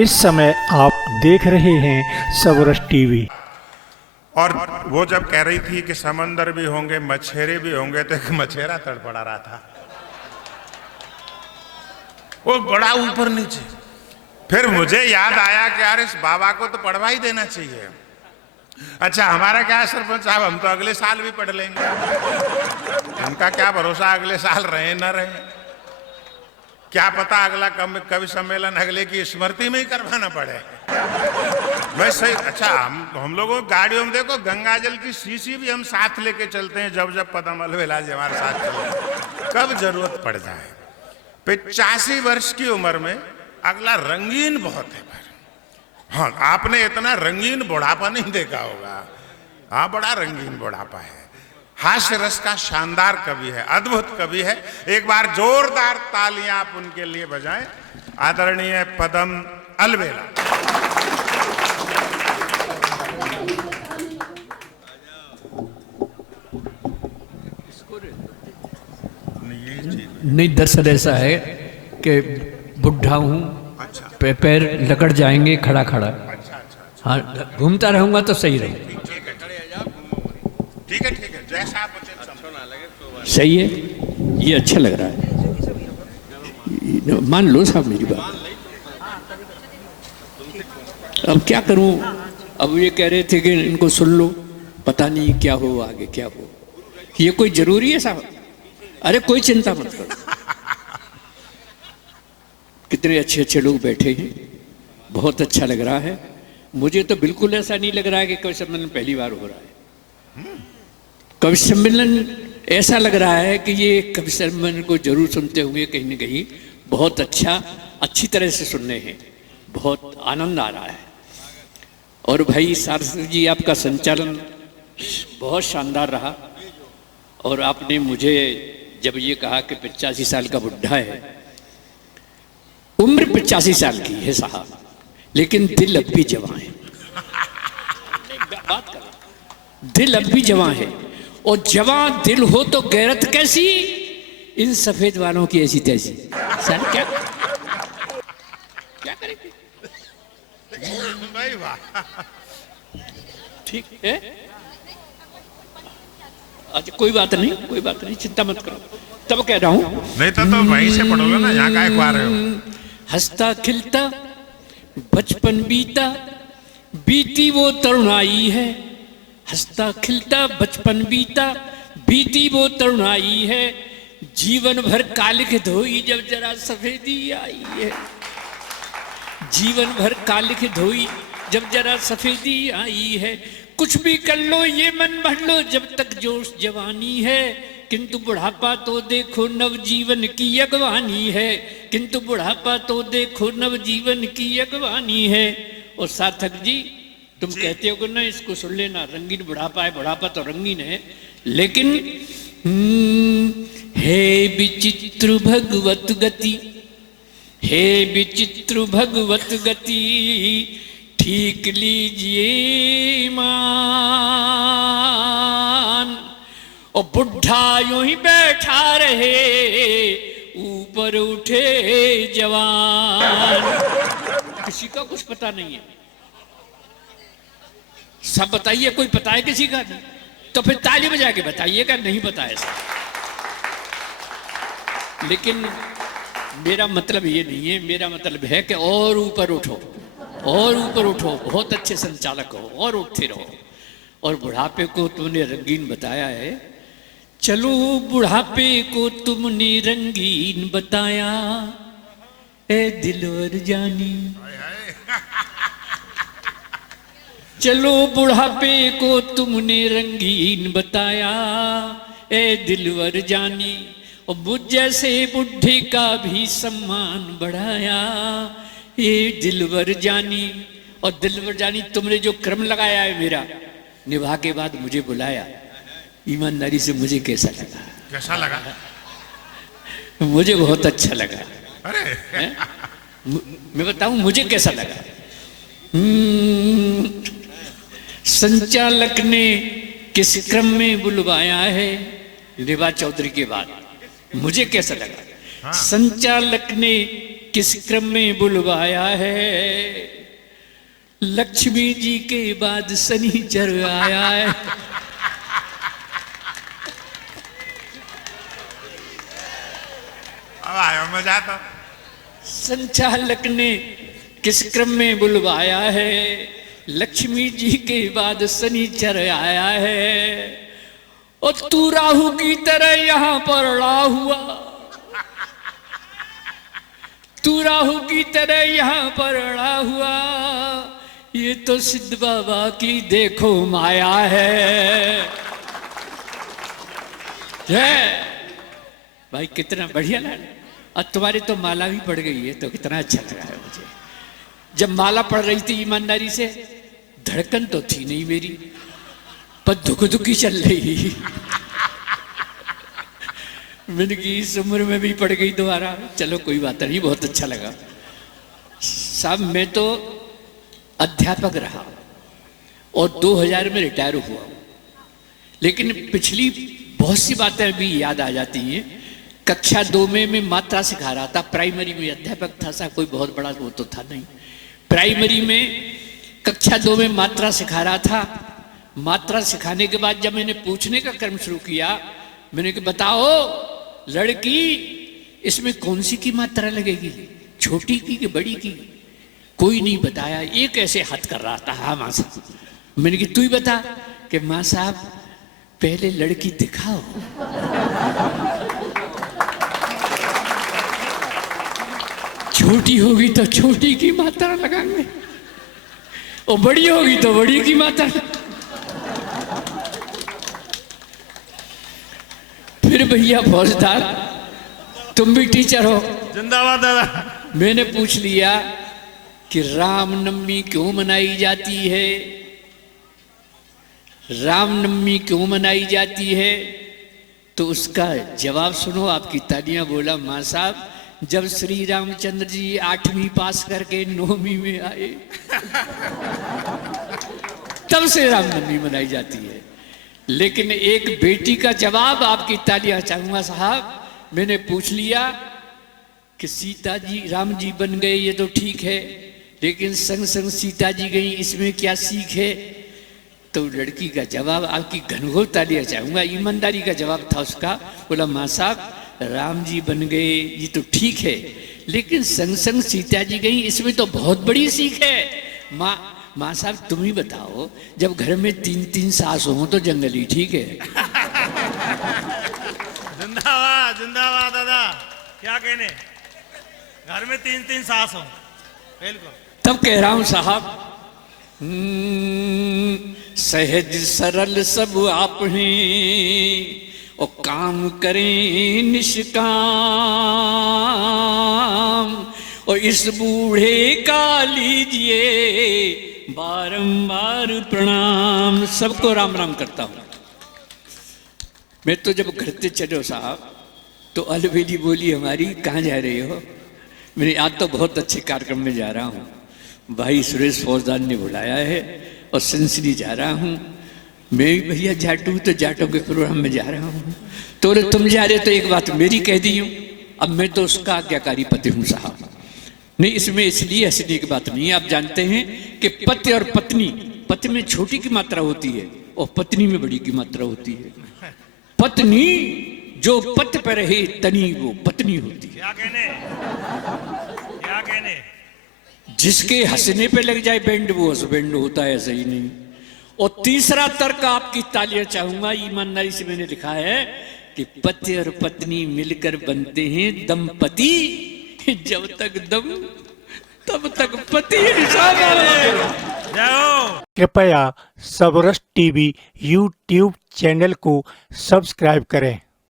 इस समय आप देख रहे हैं सबरस टीवी। और वो जब कह रही थी कि समंदर भी होंगे मछेरे भी होंगे, तो एक मछेरा तड़पड़ा रहा था, वो बड़ा ऊपर नीचे। फिर मुझे याद आया कि यार इस बाबा को तो पढ़वा ही देना चाहिए। अच्छा, हमारा क्या है सरपंच साहब, हम तो अगले साल भी पढ़ लेंगे, उनका क्या भरोसा अगले साल रहे न रहे, क्या पता अगला कवि सम्मेलन अगले की स्मृति में ही करवाना पड़े। मैं सही। अच्छा, हम लोगों गाड़ियों में देखो गंगा जल की शीशी भी हम साथ लेके चलते हैं, जब जब पदम अलवेला जी हमारे साथ चलते, कब जरूरत पड़ जाए। 85 वर्ष की उम्र में अगला रंगीन बहुत है। हाँ, आपने इतना रंगीन बुढ़ापा नहीं देखा होगा। हाँ, बड़ा रंगीन बुढ़ापा है। हास्य रस का शानदार कवि है, अद्भुत कवि है। एक बार जोरदार तालियां आप उनके लिए बजाएं। आदरणीय पदम अलवेला। नहीं, दरअसल ऐसा है कि बुढ़ा हूँ, पैर लकड़ जाएंगे खड़ा खड़ा। हाँ, घूमता रहूंगा तो सही रहेगा। ठीक है, जैसा आप सही है, ये अच्छा लग रहा है। मान लो साहब मेरी बात। अब क्या करूं, अब ये कह रहे थे कि इनको सुन लो, पता नहीं क्या हो आगे क्या हो। ये कोई जरूरी है साहब? अरे कोई चिंता मत करो, कितने अच्छे अच्छे लोग बैठे हैं, बहुत अच्छा लग रहा है। मुझे तो बिल्कुल ऐसा नहीं लग रहा है कि कवि सम्मेलन पहली बार हो रहा है। कवि सम्मेलन ऐसा लग रहा है कि ये कवि सम्मेलन को जरूर सुनते होंगे कहीं न कहीं। बहुत अच्छी तरह से सुनने हैं, बहुत आनंद आ रहा है। और भाई सारस्वती जी, आपका संचालन बहुत शानदार रहा। और आपने मुझे जब ये कहा कि 85 साल का बुढ़ा है, उम्र 85 साल की है साहब, लेकिन दिल अब भी जवां है। बात कर, दिल अब भी जवां है। और जवां दिल हो तो गैरत कैसी, इन सफेद वालों की ऐसी तैसी। सर क्या करेंगे भाई, वाह, ठीक है। अच्छा, कोई बात नहीं, चिंता मत करो। तब कह रहा हूं, नहीं तो वहीं से पढ़ोगे ना, यहाँ का अखबार रहे हो। हंसता खिलता बचपन बीता, बीती वो तरुणाई है। हंसता खिलता बचपन बीता, बीती वो तरुणाई है। जीवन भर कालिख धोई, जब जरा सफेदी आई है। जीवन भर कालिख धोई, जब जरा सफेदी आई है। कुछ भी कर लो ये मन भर लो, जब तक जोश जवानी है। किंतु बुढ़ापा तो देखो नव जीवन की अगवानी है। किंतु बुढ़ापा तो देखो नव जीवन की अगवानी है। और सार्थक जी, तुम कहते हो कि ना इसको सुन लेना, रंगीन बुढ़ापा है, बुढ़ापा तो रंगीन है। लेकिन हे विचित्र भगवत गति, हे विचित्र भगवत गति, ठीक लीजिए मान। और बुढ़ा यूं ही बैठा रहे, ऊपर उठे जवान। किसी का कुछ पता नहीं है, सब बताइए, कोई पता है किसी का? नहीं तो फिर ताली बजा के बताइएगा नहीं पता है। लेकिन मेरा मतलब ये नहीं है, मेरा मतलब है कि और ऊपर उठो, और ऊपर उठो, बहुत अच्छे संचालक हो और उठते रहो। और बुढ़ापे को तुमने रंगीन बताया है। चलो बुढ़ापे को तुमने रंगीन बताया, ए दिलवर जानी। चलो बुढ़ापे को तुमने रंगीन बताया, ए दिलवर जानी। और मुझ जैसे बुढ़े का भी सम्मान बढ़ाया, ये दिलवर जानी। और दिलवर जानी, तुमने जो क्रम लगाया है मेरा, निभा के बाद मुझे बुलाया, ईमानदारी से मुझे कैसा लगा? कैसा लगा? मुझे बहुत अच्छा लगा। अरे मैं बताऊं मुझे कैसा लगा? संचालक ने किस क्रम में बुलवाया है, रेवा चौधरी के बाद मुझे कैसा लगा? हाँ। संचालक ने किस क्रम में बुलवाया है, लक्ष्मी जी के बाद शनिचर आया है। अब आयो मजा तो। संचालक ने किस क्रम में बुलवाया है, लक्ष्मी जी के बाद शनिचर आया है, और तू राहु की तरह यहां पर अड़ा हुआ, तू राहु की तरह यहां पर अड़ा हुआ, ये तो सिद्ध बाबा की देखो माया है। जय भाई, कितना बढ़िया ना। और तुम्हारी तो माला भी पड़ गई है, तो कितना अच्छा लगा है मुझे। जब माला पड़ रही थी ईमानदारी से, धड़कन तो थी नहीं मेरी, पर दुख दुखी चल रही। मैंने की इस उम्र में भी पड़ गई दोबारा। चलो कोई बात नहीं, बहुत अच्छा लगा साहब। मैं तो अध्यापक रहा और 2000 में रिटायर हुआ, लेकिन पिछली बहुत सी बातें भी याद आ जाती हैं। कक्षा 2 में मैं मात्रा सिखा रहा था, प्राइमरी में अध्यापक था सा, कोई बहुत बड़ा वो तो था नहीं। प्राइमरी में कक्षा 2 में मात्रा सिखा रहा था। मात्रा सिखाने के बाद जब मैंने पूछने का क्रम शुरू किया, मैंने कहा बताओ लड़की, इसमें कौन सी की मात्रा लगेगी, छोटी की कि बड़ी की? कोई नहीं बताया। एक ऐसे हाथ कर रहा था, हाँ मां साहब। मैंने कहा तू ही बता। कि मां साहब पहले लड़की दिखाओ। छोटी होगी तो छोटी की मात्रा लगाएंगे, और बड़ी होगी तो बड़ी की मात्रा। फिर भैया फौजदार, तुम भी टीचर हो। जिंदाबाद दादा। मैंने पूछ लिया कि रामनवमी क्यों मनाई जाती है, रामनवमी क्यों मनाई जाती है? तो उसका जवाब सुनो, आपकी तालियां। बोला मां साहब, जब श्री रामचंद्र जी 8वीं पास करके 9वीं में आए, तब से रामनवमी मनाई जाती है। लेकिन एक बेटी का जवाब, आपकी तालियां चाहूंगा साहब। मैंने पूछ लिया कि सीता जी राम जी बन गए, ये तो ठीक है, लेकिन संग संग सीता जी गई, इसमें क्या सीख है? तो लड़की का जवाब, आपकी घनघोर तालियां चाहूंगा, ईमानदारी का जवाब था उसका। बोला मां साहब, राम जी बन गए ये तो ठीक है, लेकिन संग संग सीता जी गई, इसमें तो बहुत बड़ी सीख है। मां साहब तुम ही बताओ, जब घर में 3-3 सास हो तो जंगल ही ठीक है। जिंदाबाद जिंदाबाद दादा। क्या कहने, घर में 3-3 सास हो, बिल्कुल। तब कह रहा हूं साहब, सहज सरल सब आप हैं, और काम करें निष्काम, और इस बूढ़े का लीजिए बारंबार प्रणाम। सबको राम राम करता हूं। मैं तो जब घर से चलो साहब, तो अलबेली बोली हमारी, कहाँ जा रहे हो? मैंने आज तो बहुत अच्छे कार्यक्रम में जा रहा हूँ, भाई सुरेश फौजदार ने बुलाया है, और सिंसरी जा रहा हूँ। मैं भी भैया जाटू, तो जाटों के प्रोग्राम में जा रहा हूँ। तो तुम जा रहे तो एक बात मेरी कह दी हूँ, अब मैं तो उसका आज्ञाकारी पति हूँ साहब। नहीं, इसमें इसलिए हंसने की बात नहीं है। आप जानते हैं कि पति और पत्नी, पति में छोटी की मात्रा होती है और पत्नी में बड़ी की मात्रा होती है। पत्नी जो पति पर रहे तनी, वो पत्नी होती है। क्या कहने, क्या कहने? जिसके हंसने पे लग जाए बैंड, वो हस्बैंड होता है, ऐसा ही नहीं। और तीसरा तर्क, आपकी तालियां चाहूंगा, ईमानदारी से मैंने लिखा है कि पति और पत्नी मिलकर बनते हैं दंपति, जब तक दम तब तक पति। कृपया सबरस टीवी यूट्यूब चैनल को सब्सक्राइब करें।